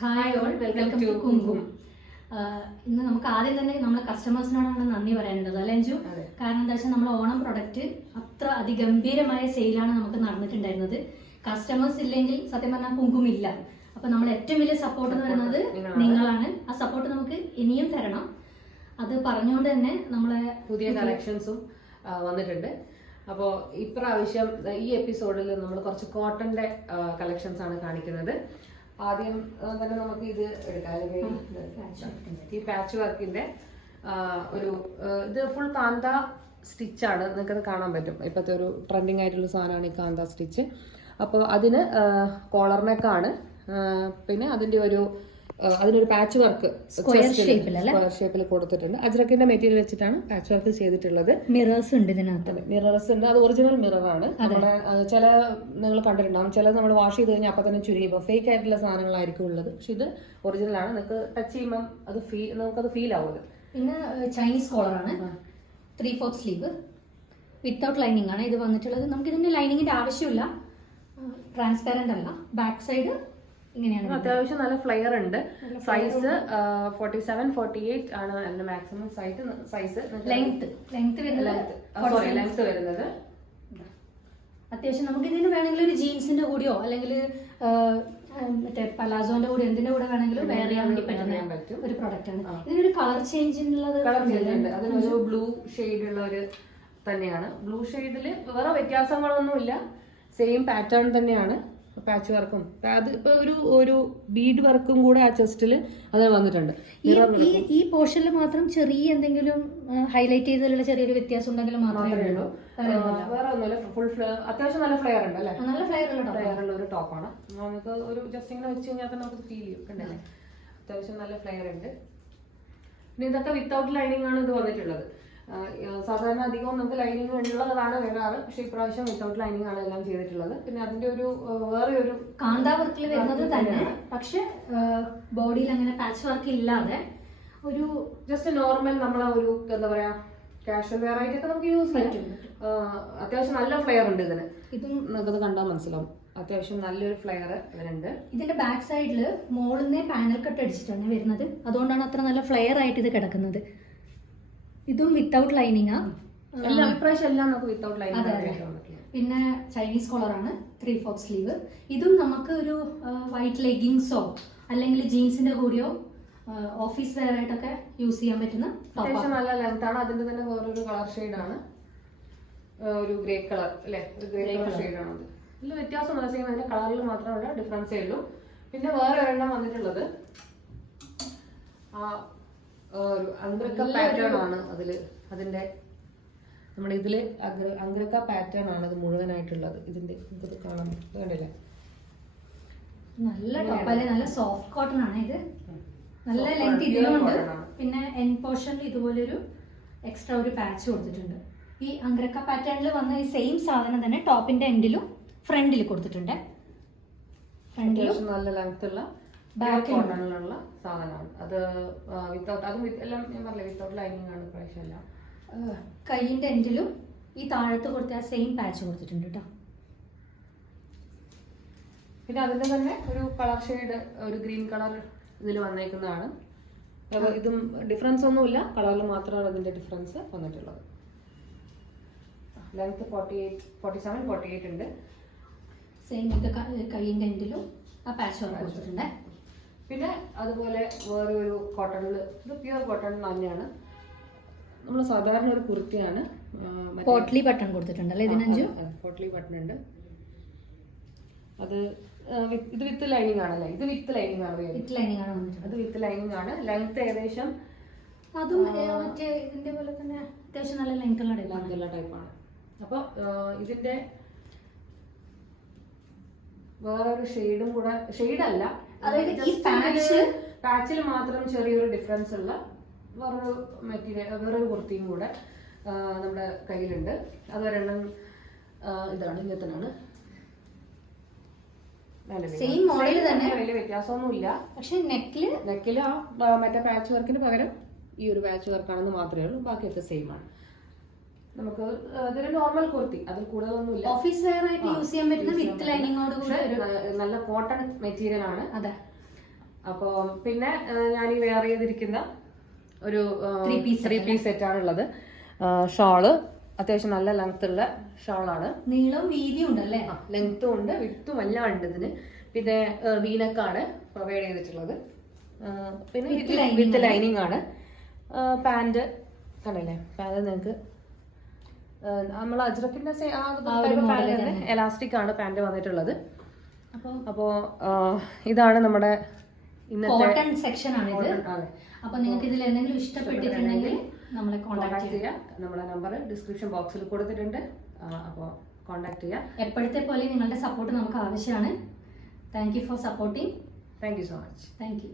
Hi all, welcome to Kumkum. ഇന്ന് നമുക്ക് ആദ്യം തന്നെ നമ്മളെ കസ്റ്റമേഴ്സിനോടാണ് നന്ദി പറയാനുള്ളത് അല്ലേ അഞ്ജു? കാരണം എന്താ വെച്ചാൽ നമ്മൾ ഓണം പ്രൊഡക്റ്റ് അത്ര അതിഗംഭീരമായ സെയിലാണ് നമുക്ക് നടന്നിട്ടുണ്ടായിരുന്നത്. കസ്റ്റമേഴ്സ് ഇല്ലെങ്കിൽ സത്യം പറഞ്ഞാൽ കുങ്കും ഇല്ല. അപ്പൊ നമ്മൾ ഏറ്റവും വലിയ സപ്പോർട്ട് എന്ന് പറയുന്നത് നിങ്ങളാണ്. ആ സപ്പോർട്ട് നമുക്ക് ഇനിയും തരണം. അത് പറഞ്ഞുകൊണ്ട് തന്നെ നമ്മളെ പുതിയ കളക്ഷൻസും വന്നിട്ടുണ്ട്. അപ്പോൾ ഇപ്രാവശ്യം ഈ എപ്പിസോഡിൽ നമ്മൾ കുറച്ച് കോട്ടന്റെ കളക്ഷൻസ് ആണ് കാണിക്കുന്നത്. ആദ്യം തന്നെ നമുക്ക് ഇത് എടുക്കാം. ഈ പാച്ച് വർക്കിന്റെ ഒരു ഇത് ഫുൾ കാന്ത സ്റ്റിച്ചാണ്. നിങ്ങൾക്കത് കാണാൻ പറ്റും. ഇപ്പോഴത്തെ ഒരു ട്രെൻഡിങ് ആയിട്ടുള്ള സാധനമാണ് ഈ കാന്ത സ്റ്റിച്ച്. അപ്പോൾ അതിന് കോളർ നെക്കാണ്. പിന്നെ അതിനൊരു പാച്ച് വർക്ക് സ്ക്വയർ ഷേപ്പിൽ കൊടുത്തിട്ടുണ്ട്. അജ്രക്കിന്റെ മെറ്റീരിയൽ വെച്ചിട്ടാണ് പാച്ച് വർക്ക് ചെയ്തിട്ടുള്ളത്. മിറേഴ്സ് ഉണ്ട് ഇതിനകത്ത്. മിറേഴ്സ് ഉണ്ട്. അത് ഒറിജിനൽ മിററാണ്. നമ്മുടെ ചില നിങ്ങൾ കണ്ടിട്ടുണ്ടാവും. ചില നമ്മൾ വാഷ് ചെയ്ത് കഴിഞ്ഞാൽ അപ്പൊ തന്നെ ചുരുങ്ങിപ്പോ ഫേക്ക് ആയിട്ടുള്ള സാധനങ്ങളായിരിക്കും ഉള്ളത്. പക്ഷെ ഇത് ഒറിജിനൽ ആണ്. നിങ്ങൾക്ക് ടച്ച് ചെയ്യുമ്പോൾ നമുക്കത് ഫീൽ ആവുന്നത്. പിന്നെ ചൈനീസ് കോളറാണ്. 3/4 സ്ലീവ് വിത്തൗട്ട് ലൈനിങ് ആണ് ഇത് വന്നിട്ടുള്ളത്. നമുക്ക് ഇതിന്റെ ലൈനിങ്ങിന്റെ ആവശ്യമില്ല. ട്രാൻസ്പാരന്റ് അല്ല. ബാക്ക് സൈഡ് ഇങ്ങനെയാണ്. അത്യാവശ്യം നല്ല ഫ്ലെയർ ഉണ്ട്. സൈസ് 47-48 ആണ് അതിന്റെ മാക്സിമം സൈസ്. ലെങ്ത് വരുന്നത് അത്യാവശ്യം നമുക്ക് ഇതിന് വേണമെങ്കിൽ ഒരു ജീൻസിന്റെ കൂടെയോ അല്ലെങ്കിൽ മറ്റേ പലാസോന്റെ കൂടെ എന്തിന്റെ കൂടെ വേണമെങ്കിലും വെയർ ചെയ്യാൻ വേണ്ടി പറ്റുന്ന ഒരു പ്രൊഡക്റ്റ് ആണ്. ഇതിനൊരു കളർ ചേഞ്ച് ഉള്ളത്. അതിനൊരു ബ്ലൂ ഷെയ്ഡ് ഉള്ള ഒരു തന്നെയാണ്. ബ്ലൂ ഷെയ്ഡില് വേറെ വ്യത്യാസങ്ങളൊന്നുമില്ല. സെയിം പാറ്റേൺ തന്നെയാണ്. പാച്ച് വർക്കും അത് ഇപ്പൊ ഒരു ബീഡ് വർക്കും കൂടെ ആ ചെസ്റ്റിൽ അത് വന്നിട്ടുണ്ട്. ഈ പോർഷനിൽ മാത്രം ചെറിയ എന്തെങ്കിലും ഹൈലൈറ്റ് ചെയ്തതിലുള്ള ചെറിയൊരു വ്യത്യാസം ഉണ്ടെങ്കിൽ മാത്രമേ ഉള്ളൂ. വേറെ ഒന്നുമില്ല. ഫുൾ അത്യാവശ്യം നല്ല ഫ്ലെയർ ഉണ്ട് അല്ലെ? നല്ല ഫ്ലെയർ ഉള്ള ഒരു ടോപ്പാണ്. നമുക്ക് ഒരു ജസ്റ്റ് ഇങ്ങനെ വെച്ച് കഴിഞ്ഞാൽ തന്നെ നമുക്ക് ഫീൽ ചെയ്യും. കണ്ടല്ലേ? അത്യാവശ്യം നല്ല ഫ്ലെയർ ഉണ്ട്. പിന്നെ ഇതൊക്കെ വിത്തൗട്ട് ലൈനിങ് ആണ് ഇത് വന്നിട്ടുള്ളത്. സാധാരണ അധികവും നമുക്ക് ലൈനിങ് ഉള്ളതാണ് വരാറ്. പക്ഷെ ഇപ്രാവശ്യം വിത്തൗട്ട് ലൈനിങ് ആണ് എല്ലാം ചെയ്തിട്ടുള്ളത്. പിന്നെ അതിന്റെ വേറെ ഒരു കാന്ത വർക്കിൽ വരുന്നത് തന്നെ. പക്ഷെ ബോഡിയിൽ അങ്ങനെ പാച്ച് വർക്ക് ഇല്ലാതെ ഒരു ജസ്റ്റ് നോർമൽ നമ്മളെ ഒരു എന്താ പറയാ കാഷ്വൽ വെയർ ആയിട്ടൊക്കെ നമുക്ക് യൂസ് പറ്റും. അത്യാവശ്യം നല്ല ഫ്ലെയർ ഉണ്ട് ഇതിന്. ഇതും നമുക്കത് കണ്ടാൽ മനസ്സിലാവും. അത്യാവശ്യം നല്ലൊരു ഫ്ലെയർ ഇതിനുണ്ട്. ഇതിന്റെ ബാക്ക് സൈഡില് മോളിൽ പാനൽ കട്ട് അടിച്ചിട്ടാണ് വരുന്നത്. അതുകൊണ്ടാണ് അത്ര നല്ല ഫ്ലെയർ ആയിട്ട് ഇത് കിടക്കുന്നത്. ഇതും വിത്തൗട്ട് ലൈനിങ് ആ. ഇപ്രാവശ്യം എല്ലാം നമുക്ക് വിത്തൗട്ട് ലൈനിങ്. പിന്നെ ചൈനീസ് കോളറാണ്. 3/4 സ്ലീവ്. ഇതും നമുക്ക് ഒരു വൈറ്റ് ലെഗിങ്സോ അല്ലെങ്കിൽ ജീൻസിന്റെ കൂടെയോ ഓഫീസ് വെയർ ആയിട്ടൊക്കെ യൂസ് ചെയ്യാൻ പറ്റുന്ന അത്യാവശ്യം നല്ല ലെങ്ത് ആണ്. അതിന്റെ തന്നെ വേറൊരു കളർ ഷെയ്ഡാണ്. ഒരു ഗ്രേ കളർ അല്ലെ? ഒരു ഗ്രേ കളർ ഷെയ്ഡാണ്. അത് നല്ല വ്യത്യാസം അതിന്റെ കളറിൽ മാത്രമല്ല ഡിഫറൻസേ ഉള്ളൂ. പിന്നെ വേറെ ഒരെണ്ണം വന്നിട്ടുള്ളത് ഒരു അംഗ്രക്ക പാറ്റേൺ ആണ്. അതിന്റെ നമ്മുടെ ഇതില് അംഗ്രക്ക പാറ്റേൺ ആണ് ഇത് മുഴുവനായിട്ടുള്ളത്. ഇതിന്റെ ഇത് കാണാൻ കണ്ടില്ലേ? നല്ല ടോപ്പല്ലേ. നല്ല സോഫ്റ്റ് കോട്ടൺ ആണ് ഇത്. നല്ല ലെങ്ത് ഇതിലുണ്ട്. പിന്നെ എൻ പോർഷനിൽ ഇതുപോലെ ഒരു എക്സ്ട്രാ ഒരു പാച്ച് കൊടുത്തിട്ടുണ്ട്. ഈ അംഗ്രക്ക പാറ്റേണിൽ വന്ന ഈ സെയിം സാധനം തന്നെ ടോപ്പിന്റെ എൻഡിലും ഫ്രണ്ടിൽ കൊടുത്തിട്ടുണ്ട്. ഫ്രണ്ടിലും നല്ല ലെങ്ത് ഉള്ള ബാക്കിലുള്ള സാധനമാണ്. അത് വിത്തൗട്ട് അതും എല്ലാം ഞാൻ പറഞ്ഞില്ല വിത്തൗട്ട് ലൈനിങ് ആണ് പ്രാവശ്യം എല്ലാം. കൈയിന്റെ എൻഡിലും ഈ താഴത്ത് കൊടുത്ത ആ സെയിം പാച്ച് കൊടുത്തിട്ടുണ്ട് കേട്ടോ. പിന്നെ അതിന്റെ തന്നെ ഒരു കളർ ഷെയ്ഡ് ഒരു ഗ്രീൻ കളർ ഇതിൽ വന്നേക്കുന്നതാണ്. ഇതും ഡിഫറൻസ് ഒന്നുമില്ല. കളറിൽ മാത്രമാണ് ഇതിന്റെ ഡിഫറൻസ് വന്നിട്ടുള്ളത്. ലെങ്ത് 47-48 ഉണ്ട്. സെയിം ഇത് കൈയിന്റെ എൻഡിലും ആ പാച്ച് വർക്ക് കൊടുത്തിട്ടുണ്ട്. പിന്നെ അതുപോലെ വേറെ ഒരു കോട്ടണിൽ ഇത് പ്യുവർ കോട്ടൺ തന്നെയാണ്. നമ്മൾ സാധാരണ ഒരു കുർത്തിയാണ്. പോട്ട്ലി ബട്ടൺ കൊടുത്തിട്ടുണ്ടല്ലേ ഇതിനഞ്ചു? പോട്ട്ലി ബട്ടൺ ഉണ്ട്. ഇത് വിത്ത് ലൈനിങ് ആണല്ലേ? ഇത് വിത്ത് ലൈനിങ് ആണ്. വിത്ത് ലൈനിങ് ആണ്. അത് വിത്ത് ലൈനിങ് ആണ്. ലെങ്ത് ഏകദേശം അതും മറ്റേ ഇതിന്റെ പോലെ തന്നെ അത്യാവശ്യം നല്ല ലെങ്ത് ഉള്ള ടൈപ്പാണ്. അപ്പോൾ ഇതിന്റെ വേറൊരു ഷെയ്ഡും കൂടെ ഷെയ്ഡല്ല, അതായത് ഈ പാച്ചിൽ മാത്രം ചെറിയൊരു ഡിഫറൻസ് ഉള്ള വേറൊരു മെറ്റീരിയൽ വേറൊരു കുർത്തിയും കൂടെ നമ്മുടെ കയ്യിലുണ്ട്. അതൊരെണ്ണം ഇതാണ് ഇങ്ങനത്തെയാണ്. സെയിം മോഡൽ തന്നെ, വലിയ വ്യത്യാസമൊന്നുമില്ല. പക്ഷെ നെക്കില് മറ്റേ പാച്ച് വർക്കിന് പകരം ഈ ഒരു പാച്ച് വർക്കാണെന്ന് മാത്രമേ ഉള്ളൂ. ബാക്കിയൊക്കെ സെയിം ആണ്. നമുക്ക് ഇതൊരു നോർമൽ കുർത്തി, അതിൽ കൂടുതലൊന്നുമില്ല. ഓഫീസ് വെയർ ആയിട്ട് യൂസ് ചെയ്യാൻ പറ്റുന്ന വിത്ത് ലൈനിങ്ങോട് കൂടി നല്ല കോട്ടൺ മെറ്റീരിയൽ ആണ്. അതെ, അപ്പോൾ പിന്നെ ഞാൻ ഈ വെയർ ചെയ്തിരിക്കുന്ന ഒരു Three piece സെറ്റാണുള്ളത്. ഷോള് അത്യാവശ്യം നല്ല ലെങ്ത് ഉള്ള ഷോളാണ്. നീളം വീതിയും ഉണ്ടല്ലേ? ലെങ്ത്തും ഉണ്ട്, വിട്ടും എല്ലാം ഉണ്ട് ഇതിന്. പിന്നെ വീനക്കാണ് പ്രൊവൈഡ് ചെയ്തിട്ടുള്ളത്. പിന്നെ വിത്ത് ലൈനിങ് ആണ്. പാന്റ് കണ്ടല്ലേ, പാന്റ് നിങ്ങൾക്ക് നമ്മൾ അജ്രക്കിന്റെ എലാസ്റ്റിക് ആണ് പാന്റ് വന്നിട്ടുള്ളത്. അപ്പോൾ ഇതാണ് നമ്മുടെ കോട്ടൺ സെക്ഷൻ ആണ് ഇത്. അപ്പൊ നിങ്ങൾക്ക് ഇതിൽ എന്തെങ്കിലും ഇഷ്ടപ്പെട്ടിട്ടുണ്ടെങ്കിൽ നമ്മളെ കോൺടാക്ട് ചെയ്യുക. നമ്മുടെ നമ്പർ ഡിസ്ക്രിപ്ഷൻ ബോക്സിൽ കൊടുത്തിട്ടുണ്ട്. അപ്പോൾ കോൺടാക്ട് ചെയ്യുക. എപ്പോഴത്തെ പോലെ നിങ്ങളുടെ സപ്പോർട്ട് നമുക്ക് ആവശ്യമാണ്. Thank you for supporting. Thank you so much. Thank you.